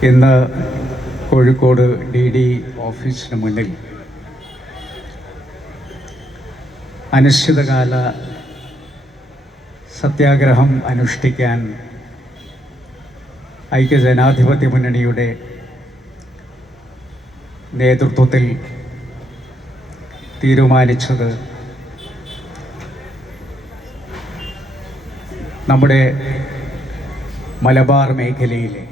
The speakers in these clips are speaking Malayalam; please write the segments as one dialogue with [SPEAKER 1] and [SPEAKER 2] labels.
[SPEAKER 1] ഇന്ന് കോഴിക്കോട് ഡി ഡി ഓഫീസിന് മുന്നിൽ അനിശ്ചിതകാല സത്യാഗ്രഹം അനുഷ്ഠിക്കാൻ ഐക്യജനാധിപത്യ മുന്നണിയുടെ നേതൃത്വത്തിൽ തീരുമാനിച്ചത് നമ്മുടെ മലബാർ മേഖലയിലെ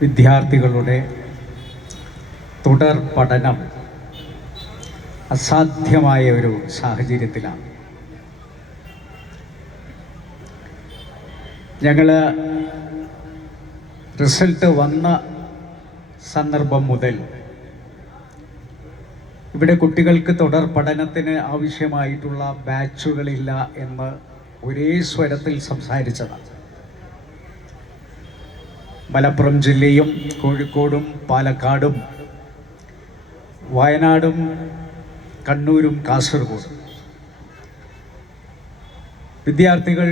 [SPEAKER 1] വിദ്യാർത്ഥികളുടെ തുടർ പഠനം അസാധ്യമായ ഒരു സാഹചര്യത്തിലാണ്. ഞങ്ങൾ റിസൾട്ട് വന്ന സന്ദർഭം മുതൽ ഇവിടെ കുട്ടികൾക്ക് തുടർ പഠനത്തിന് ആവശ്യമായിട്ടുള്ള ബാച്ചുകളില്ല എന്ന് ഒരേ സ്വരത്തിൽ സംസാരിച്ചതാണ്. മലപ്പുറം ജില്ലയും കോഴിക്കോടും പാലക്കാടും വയനാടും കണ്ണൂരും കാസർഗോഡും. വിദ്യാർത്ഥികൾ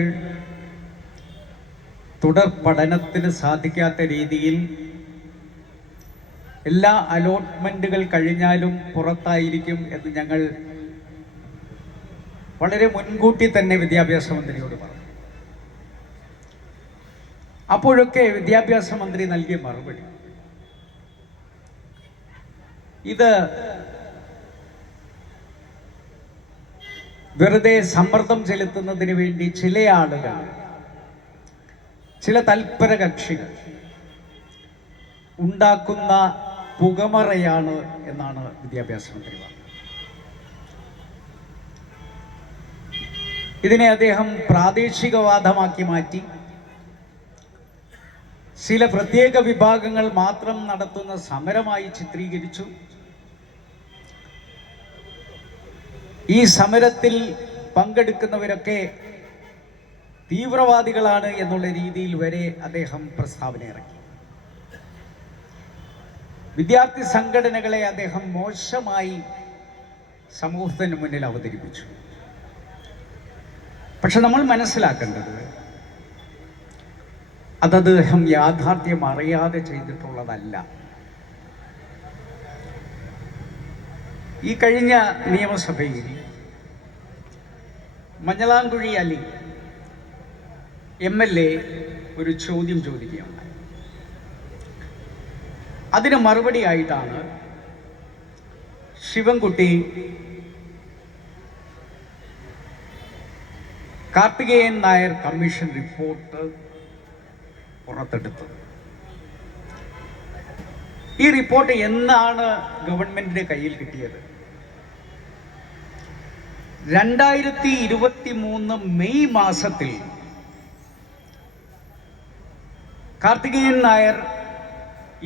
[SPEAKER 1] തുടർ പഠനത്തിന് സാധിക്കാത്ത രീതിയിൽ എല്ലാ അലോട്ട്മെന്റുകൾ കഴിഞ്ഞാലും പുറത്തായിരിക്കും എന്ന് ഞങ്ങൾ വളരെ മുൻകൂട്ടി തന്നെ വിദ്യാഭ്യാസ മന്ത്രിയോട് പറഞ്ഞു. അപ്പോഴൊക്കെ വിദ്യാഭ്യാസ മന്ത്രി നൽകിയ മറുപടി. ഇത് വെറുതെ സമ്മർദ്ദം ചെലുത്തുന്നതിന് വേണ്ടി ചില ആളുകൾ ചില തൽപര കക്ഷികൾ ഉണ്ടാക്കുന്ന പുകമറയാണ് എന്നാണ് വിദ്യാഭ്യാസ മന്ത്രി പറഞ്ഞത്. ഇതിനെ അദ്ദേഹം പ്രാദേശികവാദമാക്കി മാറ്റി. ചില പ്രത്യേക വിഭാഗങ്ങൾ മാത്രം നടത്തുന്ന സമരമായി ചിത്രീകരിച്ചു. ഈ സമരത്തിൽ പങ്കെടുക്കുന്നവരൊക്കെ തീവ്രവാദികളാണ് എന്നുള്ള രീതിയിൽ വരെ അദ്ദേഹം പ്രസ്താവന ഇറക്കി വിദ്യാർത്ഥി സംഘടനകളെ അദ്ദേഹം മോശമായി സമൂഹത്തിന് മുന്നിൽ അവതരിപ്പിച്ചു. പക്ഷെ നമ്മൾ മനസ്സിലാക്കേണ്ടത് അത് അദ്ദേഹം യാഥാർത്ഥ്യം അറിയാതെ ചെയ്തിട്ടുള്ളതല്ല. ഈ കഴിഞ്ഞ നിയമസഭയിൽ Manjalamkuzhi Ali M L A ഒരു ചോദ്യം ചോദിക്കുകയുണ്ടായി. അതിന് മറുപടിയായിട്ടാണ് ശിവൻകുട്ടി കാർത്തികേയൻ നായർ കമ്മീഷൻ റിപ്പോർട്ട് പുറത്തെടുത്തത്. ഈ റിപ്പോർട്ട് എന്നാണ് ഗവൺമെന്റിന്റെ കയ്യിൽ കിട്ടിയത്? രണ്ടായിരത്തി ഇരുപത്തി മൂന്ന് മെയ് മാസത്തിൽ കാർത്തികേയൻ നായർ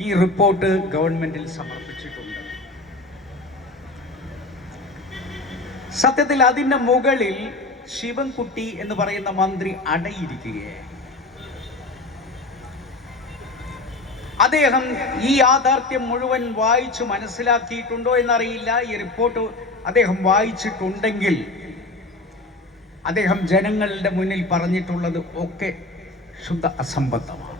[SPEAKER 1] ഈ റിപ്പോർട്ട് ഗവൺമെന്റിൽ സമർപ്പിച്ചിട്ടുണ്ട്. സത്യത്തിൽ അതിന്റെ മുകളിൽ ശിവൻകുട്ടി എന്ന് പറയുന്ന മന്ത്രി അടയിരിക്കുകയായി അദ്ദേഹം ഈ യാഥാർത്ഥ്യം മുഴുവൻ വായിച്ചു മനസ്സിലാക്കിയിട്ടുണ്ടോ എന്നറിയില്ല. ഈ റിപ്പോർട്ട് അദ്ദേഹം വായിച്ചിട്ടുണ്ടെങ്കിൽ അദ്ദേഹം ജനങ്ങളുടെ മുന്നിൽ പറഞ്ഞിട്ടുള്ളത് ഒക്കെ ശുദ്ധ അസംബന്ധമാണ്.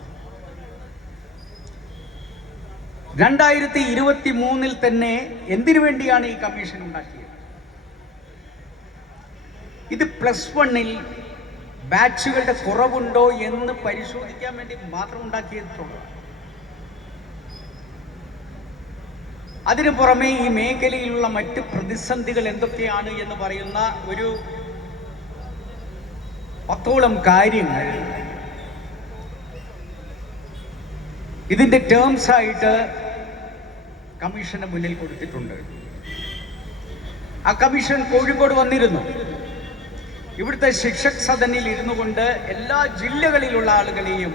[SPEAKER 1] രണ്ടായിരത്തി ഇരുപത്തി മൂന്നിൽ തന്നെ എന്തിനു വേണ്ടിയാണ് ഈ കമ്മീഷൻ ഉണ്ടാക്കിയത്? ഇത് പ്ലസ് വണ്ണിൽ ബാച്ചുകളുടെ കുറവുണ്ടോ എന്ന് പരിശോധിക്കാൻ വേണ്ടി മാത്രം ഉണ്ടാക്കിയിട്ടുള്ളൂ അതിനു പുറമെ ഈ മേഖലയിലുള്ള മറ്റ് പ്രതിസന്ധികൾ എന്തൊക്കെയാണ് എന്ന് പറയുന്ന ഒരു പത്തോളം കാര്യങ്ങൾ. ഇതിന്റെ ടേംസ് ആയിട്ട് കമ്മീഷന് മുന്നിൽ കൊടുത്തിട്ടുണ്ട്. ആ കമ്മീഷൻ കോഴിക്കോട് വന്നിരുന്നു. ഇവിടുത്തെ ശിക്ഷക് സദനിൽ ഇരുന്നു കൊണ്ട് എല്ലാ ജില്ലകളിലുള്ള ആളുകളെയും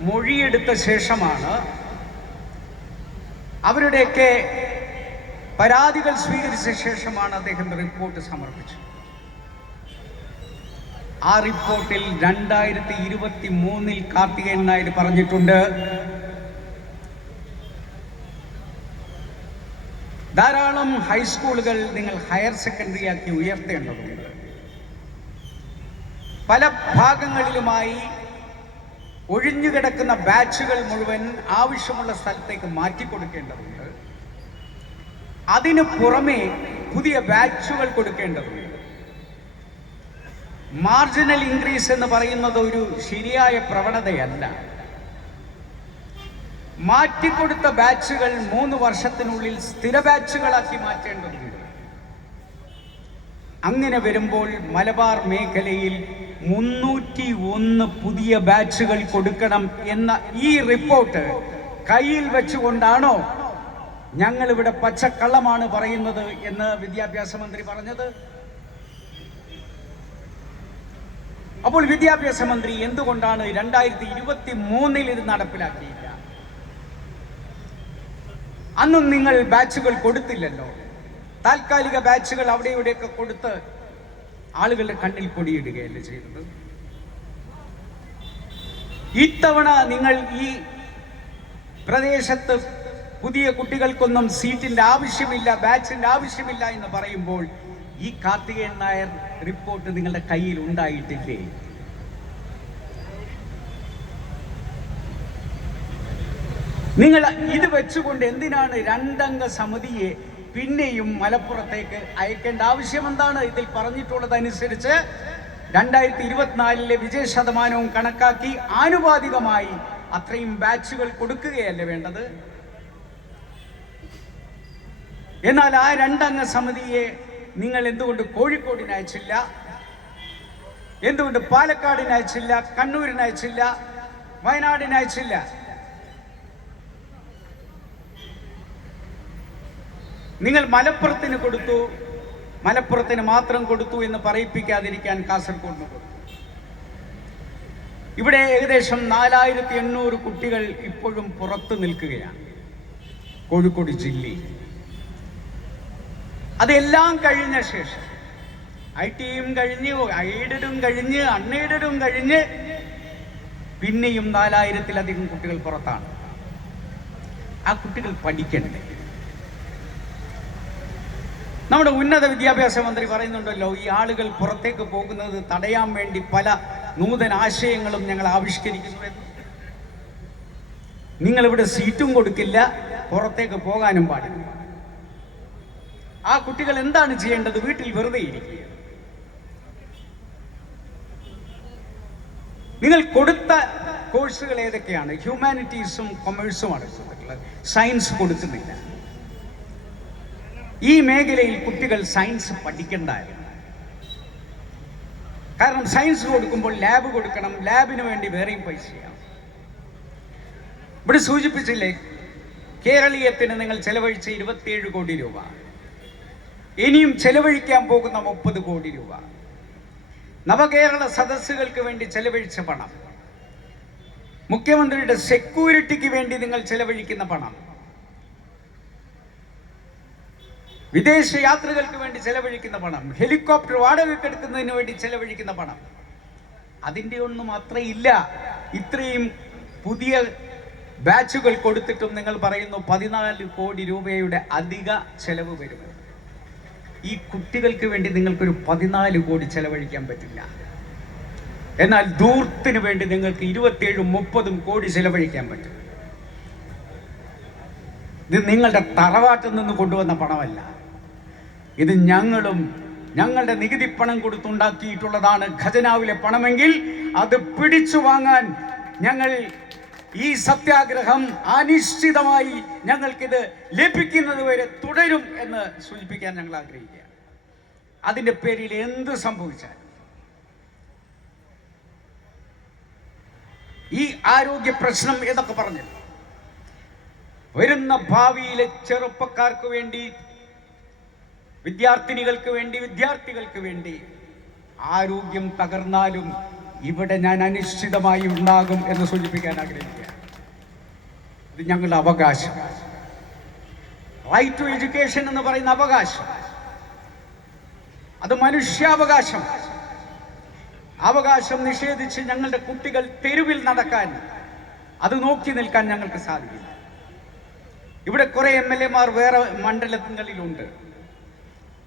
[SPEAKER 1] മൊഴിയെടുത്ത ശേഷമാണ് അവരുടെയൊക്കെ പരാതികൾ സ്വീകരിച്ച ശേഷമാണ് അദ്ദേഹം റിപ്പോർട്ട് സമർപ്പിച്ചത്. ആ റിപ്പോർട്ടിൽ രണ്ടായിരത്തി ഇരുപത്തി മൂന്നിൽ കാർത്തികേയൻ നായർ പറഞ്ഞിട്ടുണ്ട് ധാരാളം ഹൈസ്കൂളുകൾ നിങ്ങൾ ഹയർ സെക്കൻഡറി ആക്കി ഉയർത്തേണ്ടതുണ്ട്. പല ഭാഗങ്ങളിലുമായി ഒഴിഞ്ഞുകിടക്കുന്ന ബാച്ചുകൾ മുഴുവൻ ആവശ്യമുള്ള സ്ഥലത്തേക്ക് മാറ്റി കൊടുക്കേണ്ടതുണ്ട്. അതിനു പുറമെ പുതിയ ബാച്ചുകൾ കൊടുക്കേണ്ടതുണ്ട്. മാർജിനൽ ഇൻക്രീസ് എന്ന് പറയുന്നത് ഒരു ശരിയായ പ്രവണതയല്ല. മാറ്റിക്കൊടുത്ത ബാച്ചുകൾ മൂന്ന് വർഷത്തിനുള്ളിൽ സ്ഥിര ബാച്ചുകളാക്കി മാറ്റേണ്ടതുണ്ട്. അങ്ങനെ വരുമ്പോൾ മലബാർ മേഖലയിൽ മുന്നൂറ്റി ഒന്ന് പുതിയ ബാച്ചുകൾ കൊടുക്കണം എന്ന ഈ റിപ്പോർട്ട് കയ്യിൽ വെച്ചുകൊണ്ടാണോ ഞങ്ങൾ ഇവിടെ പച്ചക്കള്ളമാണ് പറയുന്നത് എന്ന് വിദ്യാഭ്യാസ മന്ത്രി പറഞ്ഞത്? അപ്പോൾ വിദ്യാഭ്യാസ മന്ത്രി എന്തുകൊണ്ടാണ് രണ്ടായിരത്തി ഇരുപത്തി മൂന്നിൽ ഇത് നടപ്പിലാക്കിയില്ല? അന്നും നിങ്ങൾ ബാച്ചുകൾ കൊടുത്തില്ലല്ലോ. താൽക്കാലിക ബാച്ചുകൾ അവിടെ ഇവിടെയൊക്കെ കൊടുത്ത് ആളുകളുടെ കണ്ണിൽ പൊടിയിടുകയല്ലേ ചെയ്യുന്നത്? ഇത്തവണ നിങ്ങൾ ഈ പ്രദേശത്ത് പുതിയ കുട്ടികൾക്കൊന്നും സീറ്റിന്റെ ആവശ്യമില്ല ബാച്ചിന്റെ ആവശ്യമില്ല എന്ന് പറയുമ്പോൾ ഈ കാർത്തികേയൻ നായർ റിപ്പോർട്ട് നിങ്ങളുടെ കയ്യിൽ ഉണ്ടായിട്ടില്ലേ? നിങ്ങൾ ഇത് വെച്ചുകൊണ്ട് എന്തിനാണ് രണ്ടംഗ സമിതിയെ പിന്നെയും മലപ്പുറത്തേക്ക് അയക്കേണ്ട ആവശ്യം എന്താണ് ഇതിൽ പറഞ്ഞിട്ടുള്ളതനുസരിച്ച് രണ്ടായിരത്തി ഇരുപത്തിനാലിലെ വിജയ ശതമാനവും കണക്കാക്കി ആനുപാതികമായി അത്രയും ബാച്ചുകൾ കൊടുക്കുകയല്ലേ വേണ്ടത്? എന്നാൽ ആ രണ്ടംഗ സമിതിയെ നിങ്ങൾ എന്തുകൊണ്ട് കോഴിക്കോടിന് അയച്ചില്ല? എന്തുകൊണ്ട് പാലക്കാടിന് അയച്ചില്ല? കണ്ണൂരിന് അയച്ചില്ല? വയനാടിന് അയച്ചില്ല? നിങ്ങൾ മലപ്പുറത്തിന് കൊടുത്തു മലപ്പുറത്തിന് മാത്രം കൊടുത്തു എന്ന് പറയിപ്പിക്കാതിരിക്കാൻ കാസർഗോഡിന് കൊടുത്തു ഇവിടെ ഏകദേശം നാലായിരത്തി എണ്ണൂറ് കുട്ടികൾ ഇപ്പോഴും പുറത്തു നിൽക്കുകയാണ്. കോഴിക്കോട് ജില്ലയിൽ. അതെല്ലാം കഴിഞ്ഞ ശേഷം ഐ ടിയും കഴിഞ്ഞ് എയ്ഡഡും കഴിഞ്ഞ് അൺഎയ്ഡഡും കഴിഞ്ഞ് പിന്നെയും നാലായിരത്തിലധികം കുട്ടികൾ പുറത്താണ്. ആ കുട്ടികൾ പഠിക്കണ്ടേ? നമ്മുടെ ഉന്നത വിദ്യാഭ്യാസ മന്ത്രി പറയുന്നുണ്ടല്ലോ ഈ ആളുകൾ പുറത്തേക്ക് പോകുന്നത് തടയാൻ വേണ്ടി പല നൂതന ആശയങ്ങളും ഞങ്ങൾ ആവിഷ്കരിക്കുന്നു നിങ്ങളിവിടെ സീറ്റും കൊടുക്കില്ല പുറത്തേക്ക് പോകാനും പാടില്ല. ആ കുട്ടികൾ എന്താണ് ചെയ്യേണ്ടത്? വീട്ടിൽ വെറുതെ ഇരിക്കുക. നിങ്ങൾ കൊടുത്ത കോഴ്സുകൾ ഏതൊക്കെയാണ്? ഹ്യൂമാനിറ്റീസും കൊമേഴ്സുമാണ്. ആണ് സയൻസ് കൊടുക്കുന്നില്ല. ഈ മേഖലയിൽ കുട്ടികൾ സയൻസ് പഠിക്കണ്ടായിരുന്നു. കാരണം സയൻസ് കൊടുക്കുമ്പോൾ ലാബ് കൊടുക്കണം ലാബിന് വേണ്ടി വേറെയും പൈസയാണ്. ഇവിടെ സൂചിപ്പിച്ചില്ലേ കേരളീയത്തിന് നിങ്ങൾ ചെലവഴിച്ച ഇരുപത്തിയേഴ് കോടി രൂപ. ഇനിയും ചെലവഴിക്കാൻ പോകുന്ന മുപ്പത് കോടി രൂപ. നവകേരള സദസ്സുകൾക്ക് വേണ്ടി ചെലവഴിച്ച പണം. മുഖ്യമന്ത്രിയുടെ സെക്യൂരിറ്റിക്ക് വേണ്ടി നിങ്ങൾ ചെലവഴിക്കുന്ന പണം. വിദേശ യാത്രകൾക്ക് വേണ്ടി ചെലവഴിക്കുന്ന പണം ഹെലികോപ്റ്റർ വാടകയ്ക്ക് എടുക്കുന്നതിന് വേണ്ടി ചെലവഴിക്കുന്ന പണം. അതിന്റെ ഒന്നും അത്രയില്ല ഇത്രയും പുതിയ ബാച്ചുകൾ കൊടുത്തിട്ടും നിങ്ങൾ പറയുന്നു പതിനാല് കോടി രൂപയുടെ അധിക ചെലവ് വരും. ഈ കുട്ടികൾക്ക് വേണ്ടി നിങ്ങൾക്കൊരു പതിനാല് കോടി ചെലവഴിക്കാൻ പറ്റില്ല. എന്നാൽ ദൂർത്തിന് വേണ്ടി നിങ്ങൾക്ക് ഇരുപത്തിയേഴും മുപ്പതും കോടി ചെലവഴിക്കാൻ പറ്റും. ഇത് നിങ്ങളുടെ തറവാട്ടിൽ നിന്ന് കൊണ്ടുവന്ന പണമല്ല. ഇത് ഞങ്ങളും ഞങ്ങളുടെ നികുതി പണം കൊടുത്തുണ്ടാക്കിയിട്ടുള്ളതാണ് ഖജനാവിലെ പണമെങ്കിൽ അത് പിടിച്ചു വാങ്ങാൻ ഞങ്ങൾ ഈ സത്യാഗ്രഹം അനിശ്ചിതമായി ഞങ്ങൾക്കിത് ലഭിക്കുന്നത് വരെ തുടരും എന്ന് സൂചിപ്പിക്കാൻ ഞങ്ങൾ ആഗ്രഹിക്കുക അതിന്റെ പേരിൽ എന്ത് സംഭവിച്ചാൽ ഈ ആരോഗ്യ പ്രശ്നം എന്നൊക്കെ പറഞ്ഞു വരുന്ന ഭാവിയിലെ ചെറുപ്പക്കാർക്ക് വേണ്ടി വിദ്യാർത്ഥിനികൾക്ക് വേണ്ടി വിദ്യാർത്ഥികൾക്ക് വേണ്ടി ആരോഗ്യം തകർന്നാലും ഇവിടെ ഞാൻ അനിശ്ചിതമായി ഉണ്ടാകും എന്ന് സൂചിപ്പിക്കാൻ ആഗ്രഹിക്കുക ഇത് ഞങ്ങളുടെ അവകാശം. റൈറ്റ് ടു എഡ്യൂക്കേഷൻ എന്ന് പറയുന്ന അവകാശം. അത് മനുഷ്യാവകാശം. അവകാശം നിഷേധിച്ച് ഞങ്ങളുടെ കുട്ടികൾ തെരുവിൽ നടക്കാൻ അത് നോക്കി നിൽക്കാൻ ഞങ്ങൾക്ക് സാധിക്കില്ല. ഇവിടെ കുറെ എം എൽ എമാർ വേറെ മണ്ഡലങ്ങളിലുണ്ട്.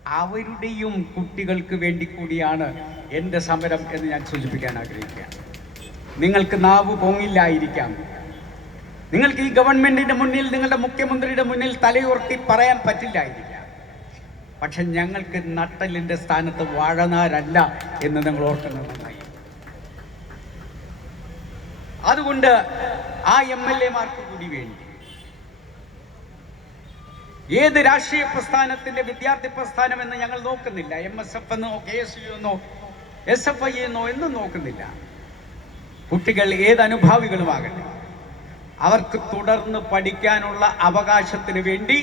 [SPEAKER 1] അവരുടെയും കുട്ടികൾക്ക് വേണ്ടി കൂടിയാണ് എന്റെ സമരം എന്ന് ഞാൻ സൂചിപ്പിക്കാൻ ആഗ്രഹിക്കുകയാണ്. നിങ്ങൾക്ക് നാവ് പൊങ്ങില്ലായിരിക്കാം. നിങ്ങൾക്ക് ഈ ഗവൺമെന്റിന്റെ മുന്നിൽ നിങ്ങളുടെ മുഖ്യമന്ത്രിയുടെ മുന്നിൽ തലയുർത്തി പറയാൻ പറ്റില്ലായിരിക്കാം. പക്ഷെ ഞങ്ങൾക്ക് നട്ടലിന്റെ സ്ഥാനത്ത് വാഴനാരല്ല എന്ന് നിങ്ങൾ ഓർക്കുന്നത് അതുകൊണ്ട് ആ എം എൽ എമാർക്ക് കൂടി വേണ്ടി ഏത് രാഷ്ട്രീയ പ്രസ്ഥാനത്തിന്റെ വിദ്യാർത്ഥി പ്രസ്ഥാനം എന്ന് ഞങ്ങൾ നോക്കുന്നില്ല. എം എസ് എഫ് എന്നോ കെ എസ് യു എന്നോ എസ് എഫ് ഐ എന്നോ എന്നും നോക്കുന്നില്ല. കുട്ടികൾ ഏത് അനുഭാവികളുമാകട്ടെ അവർക്ക് തുടർന്ന് പഠിക്കാനുള്ള അവകാശത്തിന് വേണ്ടി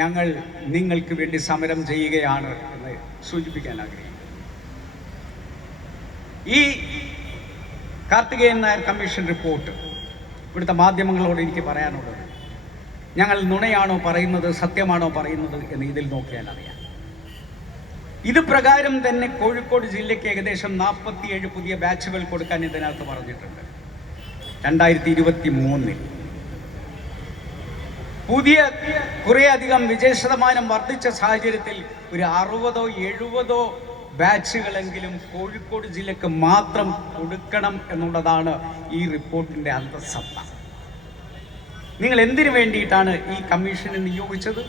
[SPEAKER 1] ഞങ്ങൾ നിങ്ങൾക്ക് വേണ്ടി സമരം ചെയ്യുകയാണ് എന്ന് സൂചിപ്പിക്കാൻ ആഗ്രഹിക്കുന്നു. ഈ കാർത്തികേയൻ നായർ കമ്മീഷൻ റിപ്പോർട്ട് ഇവിടുത്തെ മാധ്യമങ്ങളോട് എനിക്ക് പറയാനുള്ളത് ഞങ്ങൾ നുണയാണോ പറയുന്നത് സത്യമാണോ പറയുന്നത് എന്ന് ഇതിൽ നോക്കിയാൽ അറിയാം. ഇത് പ്രകാരം തന്നെ കോഴിക്കോട് ജില്ലയ്ക്ക് ഏകദേശം നാൽപ്പത്തിയേഴ് പുതിയ ബാച്ചുകൾ കൊടുക്കാൻ ഇതിനകത്ത് പറഞ്ഞിട്ടുണ്ട്. രണ്ടായിരത്തി ഇരുപത്തി മൂന്നിൽ പുതിയ കുറേയധികം വിജയ ശതമാനം വർദ്ധിച്ച സാഹചര്യത്തിൽ ഒരു അറുപതോ എഴുപതോ ബാച്ചുകളെങ്കിലും കോഴിക്കോട് ജില്ലയ്ക്ക് മാത്രം കൊടുക്കണം എന്നുള്ളതാണ് ഈ റിപ്പോർട്ടിന്റെ അന്തസത്ത. നിങ്ങൾ എന്തിനു വേണ്ടിയിട്ടാണ് ഈ കമ്മീഷനെ നിയോഗിച്ചത്?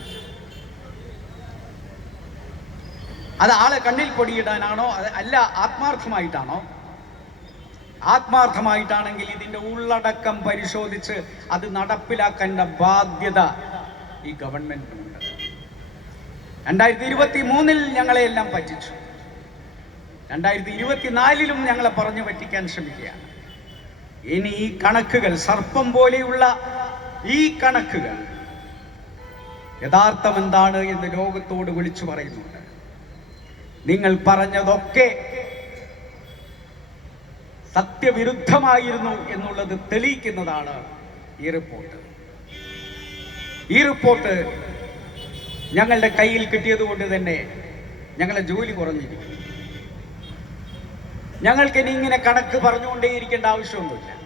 [SPEAKER 1] അത് ആളെ കണ്ണിൽ പൊടിയിടാനാണോ അല്ല ആത്മാർത്ഥമായിട്ടാണോ? ആത്മാർത്ഥമായിട്ടാണെങ്കിൽ ഇതിന്റെ ഉള്ളടക്കം പരിശോധിച്ച് അത് നടപ്പിലാക്കേണ്ട ബാധ്യത ഈ ഗവൺമെന്റിനുണ്ട്. രണ്ടായിരത്തി ഇരുപത്തി മൂന്നിൽ ഞങ്ങളെയെല്ലാം പറ്റിച്ചു. രണ്ടായിരത്തി ഇരുപത്തിനാലിലും ഞങ്ങളെ പറഞ്ഞു പറ്റിക്കാൻ ശ്രമിക്കുകയാണ്. ഇനി ഈ കണക്കുകൾ സർപ്പം പോലെയുള്ള ഈ കണക്കുകൾ യഥാർത്ഥം എന്താണ് എന്ന് ലോകത്തോട് വിളിച്ചു പറയുന്നുണ്ട്. നിങ്ങൾ പറഞ്ഞതൊക്കെ സത്യവിരുദ്ധമായിരുന്നു എന്നുള്ളത് തെളിയിക്കുന്നതാണ് ഈ റിപ്പോർട്ട്. ഈ റിപ്പോർട്ട് ഞങ്ങളുടെ കയ്യിൽ കിട്ടിയത് കൊണ്ട് തന്നെ ഞങ്ങളുടെ ജോലി കുറഞ്ഞിരിക്കുന്നു. ഞങ്ങൾക്ക് ഇനി ഇങ്ങനെ കണക്ക് പറഞ്ഞുകൊണ്ടേയിരിക്കേണ്ട ആവശ്യമൊന്നുമില്ല.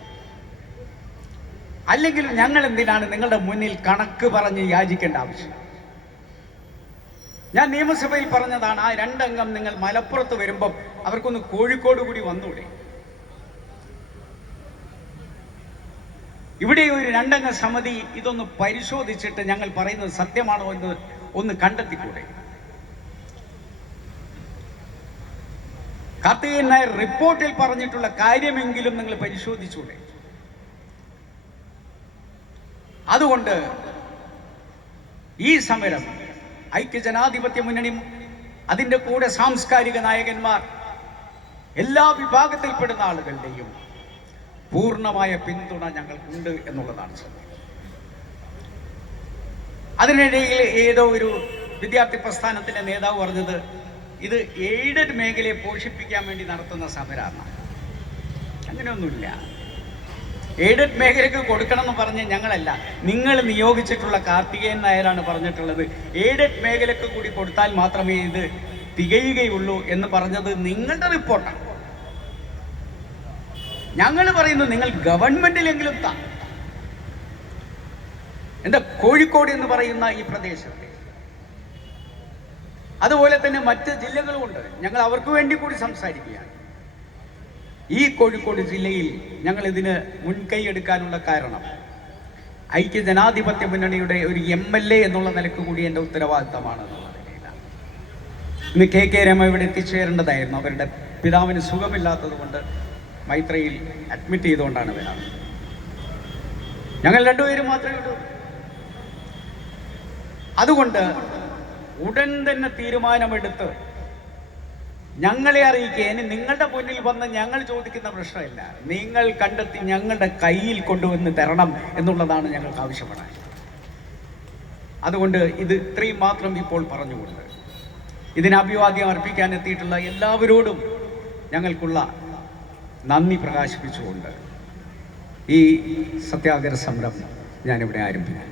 [SPEAKER 1] അല്ലെങ്കിൽ ഞങ്ങൾ എന്തിനാണ് നിങ്ങളുടെ മുന്നിൽ കണക്ക് പറഞ്ഞ് യാചിക്കേണ്ട ആവശ്യം? ഞാൻ നിയമസഭയിൽ പറഞ്ഞതാണ് ആ രണ്ടംഗം നിങ്ങൾ മലപ്പുറത്ത് വരുമ്പം അവർക്കൊന്ന് കോഴിക്കോട് കൂടി വന്നൂടെ. ഇവിടെ ഒരു രണ്ടംഗ സമിതി ഇതൊന്ന് പരിശോധിച്ചിട്ട് ഞങ്ങൾ പറയുന്നത് സത്യമാണോ എന്ന് ഒന്ന് കണ്ടെത്തിക്കൂടെ? കാർത്തികേയൻ നായർ റിപ്പോർട്ടിൽ പറഞ്ഞിട്ടുള്ള കാര്യമെങ്കിലും നിങ്ങൾ പരിശോധിച്ചൂടെ? അതുകൊണ്ട് ഈ സമരം ഐക്യജനാധിപത്യ മുന്നണി അതിന്റെ കൂടെ സാംസ്കാരിക നായകന്മാർ എല്ലാ വിഭാഗത്തിൽപ്പെടുന്ന ആളുകളുടെയും പൂർണമായ പിന്തുണ ഞങ്ങൾക്കുണ്ട് എന്നുള്ളതാണ് സത്യം. അതിനിടയിൽ ഏതോ ഒരു വിദ്യാർത്ഥി പ്രസ്ഥാനത്തിന്റെ നേതാവ് പറഞ്ഞത് ഇത് എയ്ഡഡ് മേഖലയെ പോഷിപ്പിക്കാൻ വേണ്ടി നടത്തുന്ന സമരമാണ്. അങ്ങനെയൊന്നുമില്ല. എയ്ഡഡ് മേഖലയ്ക്ക് കൊടുക്കണം എന്ന് പറഞ്ഞ് ഞങ്ങളല്ല. നിങ്ങൾ നിയോഗിച്ചിട്ടുള്ള കാർത്തികേയൻ നായരാണ് പറഞ്ഞിട്ടുള്ളത്. എയ്ഡഡ് മേഖലയ്ക്ക് കൂടി കൊടുത്താൽ മാത്രമേ ഇത് തികയുകയുള്ളൂ എന്ന് പറഞ്ഞത് നിങ്ങളുടെ റിപ്പോർട്ടാണ്. ഞങ്ങൾ പറയുന്നു നിങ്ങൾ ഗവൺമെന്റിലെങ്കിലും താ. എന്താ കോഴിക്കോട് എന്ന് പറയുന്ന ഈ പ്രദേശത്തെ? അതുപോലെ തന്നെ മറ്റ് ജില്ലകളുമുണ്ട്. ഞങ്ങൾ അവർക്ക് വേണ്ടി കൂടി സംസാരിക്കുകയാണ്. ഈ കോഴിക്കോട് ജില്ലയിൽ ഞങ്ങൾ ഇതിന് മുൻകൈ എടുക്കാനുള്ള കാരണം. ഐക്യ ജനാധിപത്യ മുന്നണിയുടെ ഒരു എം എൽ എ എന്നുള്ള നിലയ്ക്ക് കൂടി എന്റെ ഉത്തരവാദിത്തമാണ് ഇന്ന് കെ കെ രമ ഇവിടെ എത്തിച്ചേരേണ്ടതായിരുന്നു. അവരുടെ പിതാവിന് സുഖമില്ലാത്തത് കൊണ്ട് മൈത്രയിൽ അഡ്മിറ്റ് ചെയ്തുകൊണ്ടാണ് വരാറ്. ഞങ്ങൾ രണ്ടുപേരും മാത്രമേ ഉള്ളൂ. അതുകൊണ്ട് ഉടൻ തന്നെ തീരുമാനമെടുത്ത് ഞങ്ങളെ അറിയിക്കുക. ഇനി നിങ്ങളുടെ മുന്നിൽ വന്ന് ഞങ്ങൾ ചോദിക്കുന്ന പ്രശ്നമില്ല. നിങ്ങൾ കണ്ടെത്തി ഞങ്ങളുടെ കയ്യിൽ കൊണ്ടുവന്ന് തരണം എന്നുള്ളതാണ് ഞങ്ങൾക്ക് ആവശ്യപ്പെടാൻ. അതുകൊണ്ട് ഇത് ഇത്രയും മാത്രം ഇപ്പോൾ പറഞ്ഞുകൊണ്ട്. ഇതിന് അഭിവാദ്യം അർപ്പിക്കാൻ എത്തിയിട്ടുള്ള എല്ലാവരോടും ഞങ്ങൾക്കുള്ള നന്ദി പ്രകാശിപ്പിച്ചുകൊണ്ട് ഈ സത്യാഗ്രഹ സമരം ഞാനിവിടെ ആരംഭിക്കുന്നു.